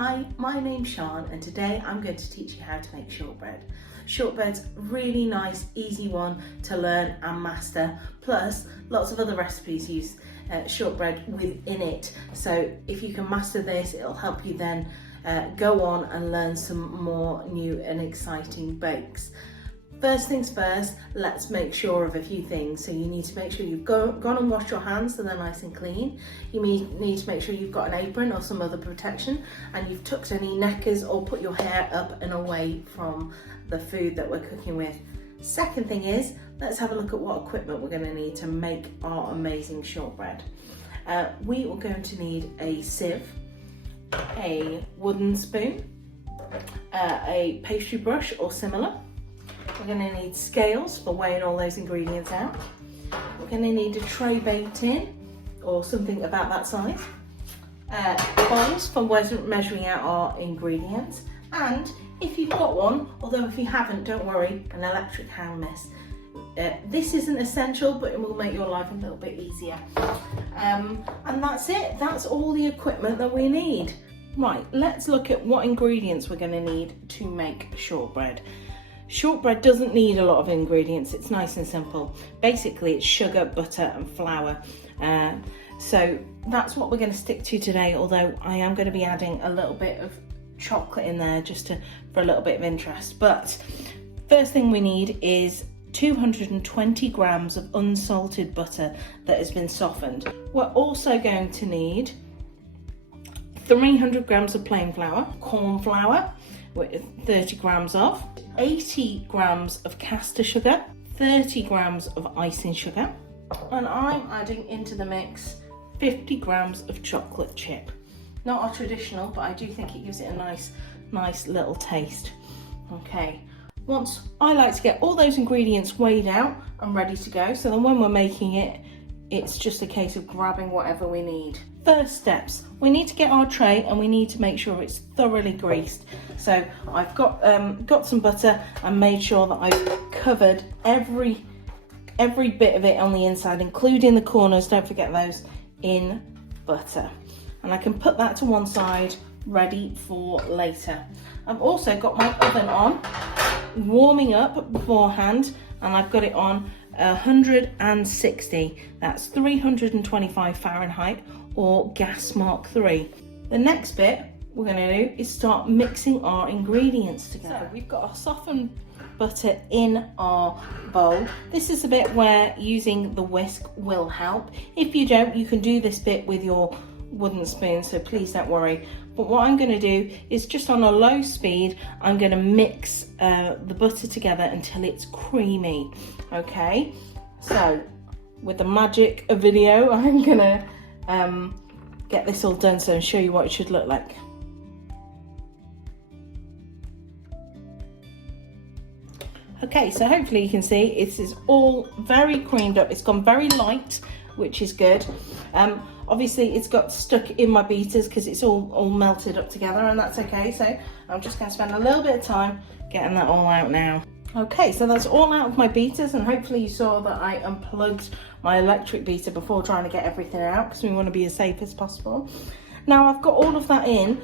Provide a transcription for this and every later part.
Hi, my name's Siân and today I'm going to teach you how to make shortbread. Shortbread's really nice, easy one to learn and master, plus lots of other recipes use shortbread within it. So if you can master this, it'll help you then go on and learn some more new and exciting bakes. First things first, let's make sure of a few things. So you need to make sure you've gone and washed your hands so they're nice and clean. You need to make sure you've got an apron or some other protection, and you've tucked any neckers or put your hair up and away from the food that we're cooking with. Second thing is, let's have a look at what equipment we're going to need to make our amazing shortbread. We are going to need a sieve, a wooden spoon, a pastry brush or similar. We're going to need scales for weighing all those ingredients out. We're going to need a tray baked tin or something about that size. Bowls for measuring out our ingredients. And if you've got one, although if you haven't, don't worry, an electric hand mix. This isn't essential, but it will make your life a little bit easier. And that's it. That's all the equipment that we need. Right, let's look at what ingredients we're going to need to make shortbread. Shortbread doesn't need a lot of ingredients, it's nice and simple. Basically it's sugar, butter and flour. So that's what we're going to stick to today, although I am going to be adding a little bit of chocolate in there just for a little bit of interest. But first thing we need is 220 grams of unsalted butter that has been softened. We're also going to need 300 grams of plain flour, corn flour, with 30 grams of, 80 grams of caster sugar, 30 grams of icing sugar, and I'm adding into the mix 50 grams of chocolate chip. Not our traditional, but I do think it gives it a nice little taste. Okay, once I like to get all those ingredients weighed out and ready to go, so then when we're making it, it's just a case of grabbing whatever we need. First steps, we need to get our tray and we need to make sure it's thoroughly greased. So I've got some butter and made sure that I've covered every bit of it on the inside, including the corners, don't forget those, in butter. And I can put that to one side, ready for later. I've also got my oven on, warming up beforehand, and I've got it on 160, that's 325 Fahrenheit or gas Mark III. The next bit we're going to do is start mixing our ingredients together. So we've got our softened butter in our bowl. This is the bit where using the whisk will help. If you don't, you can do this bit with your wooden spoon, so please don't worry. But what I'm going to do is just on a low speed, I'm going to mix the butter together until it's creamy. Okay, so with the magic of video, I'm going to get this all done and show you what it should look like. Okay, so hopefully you can see it is all very creamed up. It's gone very light, which is good. Obviously it's got stuck in my beaters because it's all melted up together, and that's okay. So I'm just going to spend a little bit of time getting that all out now. Okay, so that's all out of my beaters, and hopefully you saw that I unplugged my electric beater before trying to get everything out because we want to be as safe as possible. Now I've got all of that in.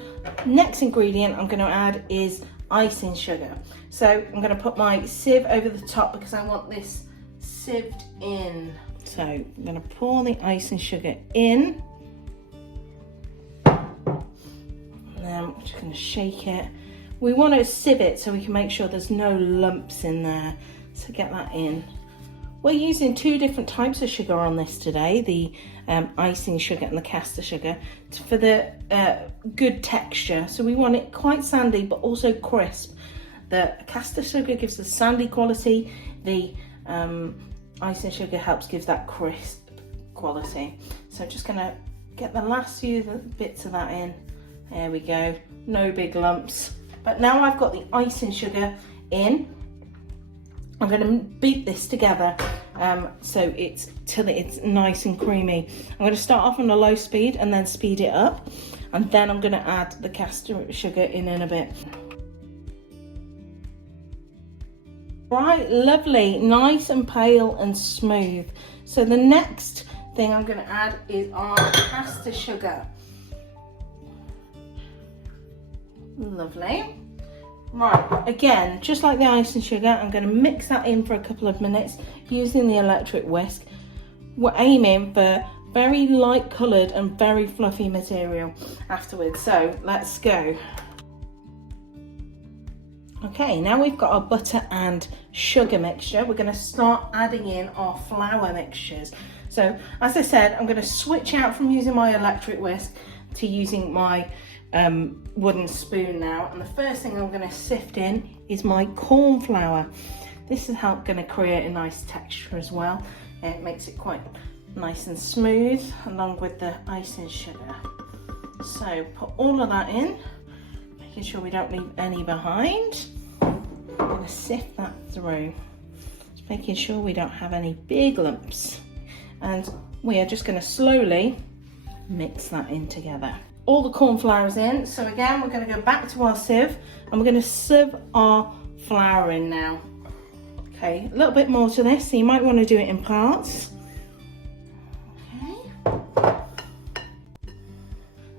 Next ingredient I'm going to add is icing sugar. So I'm going to put my sieve over the top because I want this sieved in. So I'm going to pour the icing sugar in, and then I'm just going to shake it. We want to sieve it so we can make sure there's no lumps in there, so get that in. We're using two different types of sugar on this today, the icing sugar and the caster sugar, for the good texture. So we want it quite sandy but also crisp. The caster sugar gives the sandy quality, the icing sugar helps give that crisp quality. So I'm just going to get the last few bits of that in. There we go, no big lumps. But now I've got the icing sugar in, I'm going to beat this together till it's nice and creamy. I'm going to start off on a low speed and then speed it up, and then I'm going to add the caster sugar in a bit. Right, lovely, nice and pale and smooth. So the next thing I'm going to add is our caster sugar. Lovely. Right, again, just like the ice and sugar, I'm going to mix that in for a couple of minutes using the electric whisk. We're aiming for very light coloured and very fluffy material afterwards, so let's go. Okay, now we've got our butter and sugar mixture. We're going to start adding in our flour mixtures. So as I said, I'm going to switch out from using my electric whisk to using my wooden spoon now. And the first thing I'm going to sift in is my corn flour. This is going to create a nice texture as well. It makes it quite nice and smooth along with the ice and sugar. So put all of that in, making sure we don't leave any behind. I'm going to sift that through, just making sure we don't have any big lumps. And we are just going to slowly mix that in together. All the corn flour is in, so again we're going to go back to our sieve and we're going to sieve our flour in now. Okay, a little bit more to this, so you might want to do it in parts. Okay.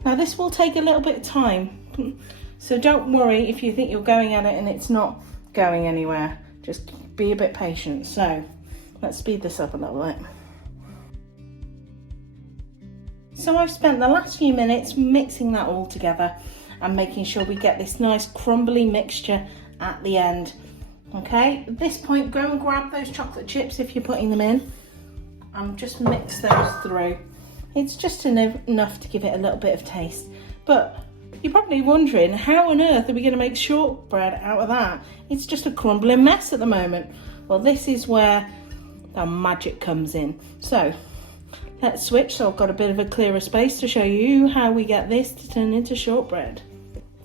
Now this will take a little bit of time, so don't worry if you think you're going at it and it's not going anywhere. Just be a bit patient. So let's speed this up a little bit. So I've spent the last few minutes mixing that all together and making sure we get this nice crumbly mixture at the end. Okay, at this point go and grab those chocolate chips if you're putting them in and just mix those through. It's just enough to give it a little bit of taste. But you're probably wondering, how on earth are we going to make shortbread out of that? It's just a crumbling mess at the moment. Well, this is where the magic comes in. So let's switch, so I've got a bit of a clearer space to show you how we get this to turn into shortbread.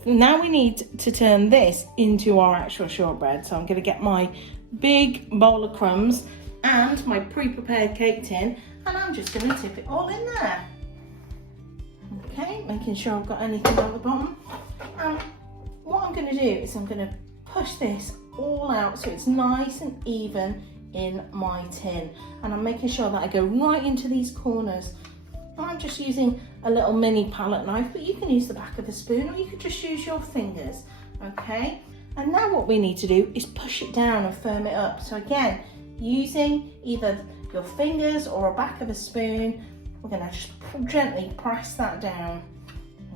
Now we need to turn this into our actual shortbread. So I'm going to get my big bowl of crumbs and my pre-prepared cake tin, and I'm just going to tip it all in there. Okay, making sure I've got anything on the bottom. And what I'm going to do is I'm going to push this all out so it's nice and even in my tin, and I'm making sure that I go right into these corners. I'm just using a little mini palette knife, but you can use the back of a spoon or you could just use your fingers. Okay, and now what we need to do is push it down and firm it up. So again, using either your fingers or a back of a spoon, we're going to just gently press that down.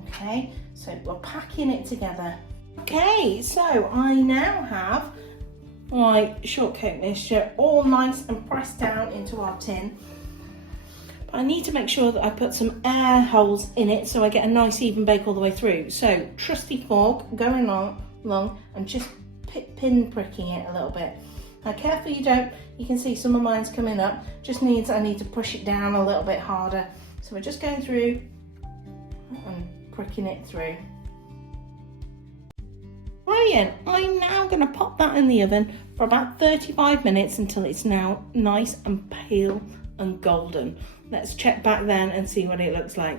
Okay, so we're packing it together. Okay, so I now have my shortcake mixture all nice and pressed down into our tin. But I need to make sure that I put some air holes in it so I get a nice even bake all the way through. So trusty fork going along and just pin pricking it a little bit. Now careful you don't, you can see some of mine's coming up, just means I need to push it down a little bit harder. So we're just going through and pricking it through. Brilliant, I'm now going to pop that in the oven for about 35 minutes until it's now nice and pale and golden. Let's check back then and see what it looks like.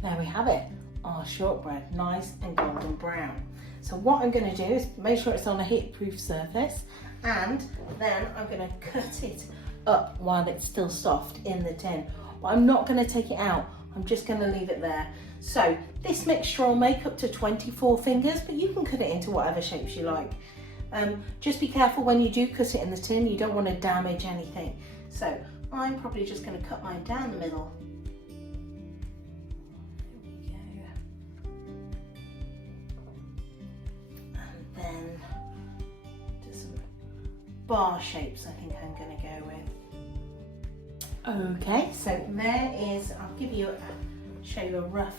There we have it, our shortbread, nice and golden brown. So what I'm going to do is make sure it's on a heat-proof surface, and then I'm going to cut it up while it's still soft in the tin. But I'm not going to take it out, I'm just going to leave it there. So this mixture will make up to 24 fingers, but you can cut it into whatever shapes you like. Just be careful when you do cut it in the tin, you don't want to damage anything. So I'm probably just going to cut mine down the middle. There we go. And then do some bar shapes I think I'm going to go with. Okay, so there is, I'll show you a rough,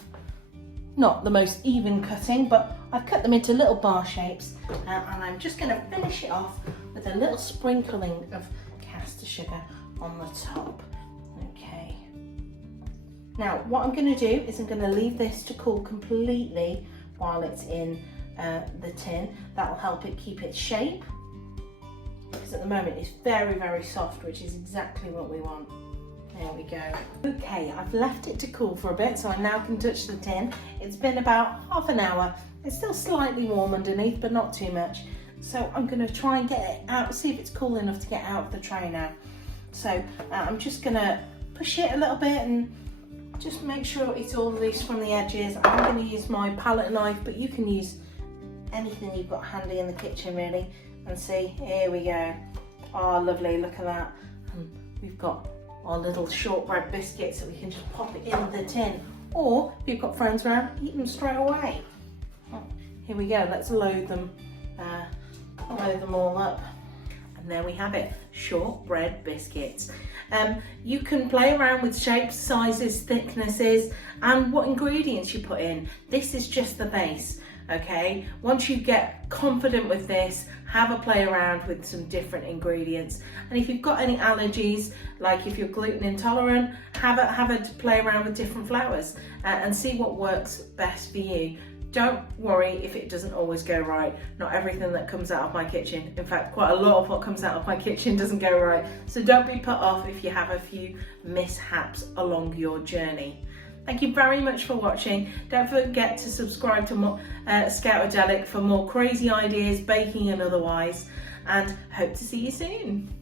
not the most even cutting, but I've cut them into little bar shapes, and I'm just going to finish it off with a little sprinkling of caster sugar on the top. Okay. Now what I'm going to do is I'm going to leave this to cool completely while it's in the tin. That will help it keep its shape, because at the moment it's very, very soft, which is exactly what we want. There we go. Okay, I've left it to cool for a bit, so I now can touch the tin. It's been about half an hour. It's still slightly warm underneath, but not too much. So I'm going to try and get it out, see if it's cool enough to get out of the tray now. So I'm just going to push it a little bit and just make sure it's all loose from the edges. I'm going to use my palette knife, but you can use anything you've got handy in the kitchen really, and see, here we go. Oh, lovely, look at that. And we've got our little shortbread biscuits that we can just pop it in the tin, or if you've got friends around, eat them straight away. Here we go, let's load them all up. And there we have it, shortbread biscuits. You can play around with shapes, sizes, thicknesses, and what ingredients you put in. This is just the base, okay? Once you get confident with this, have a play around with some different ingredients. And if you've got any allergies, like if you're gluten intolerant, have a play around with different flours and see what works best for you. Don't worry if it doesn't always go right. Not everything that comes out of my kitchen, in fact, quite a lot of what comes out of my kitchen doesn't go right. So don't be put off if you have a few mishaps along your journey. Thank you very much for watching. Don't forget to subscribe to more Scoutadelic for more crazy ideas, baking and otherwise, and hope to see you soon.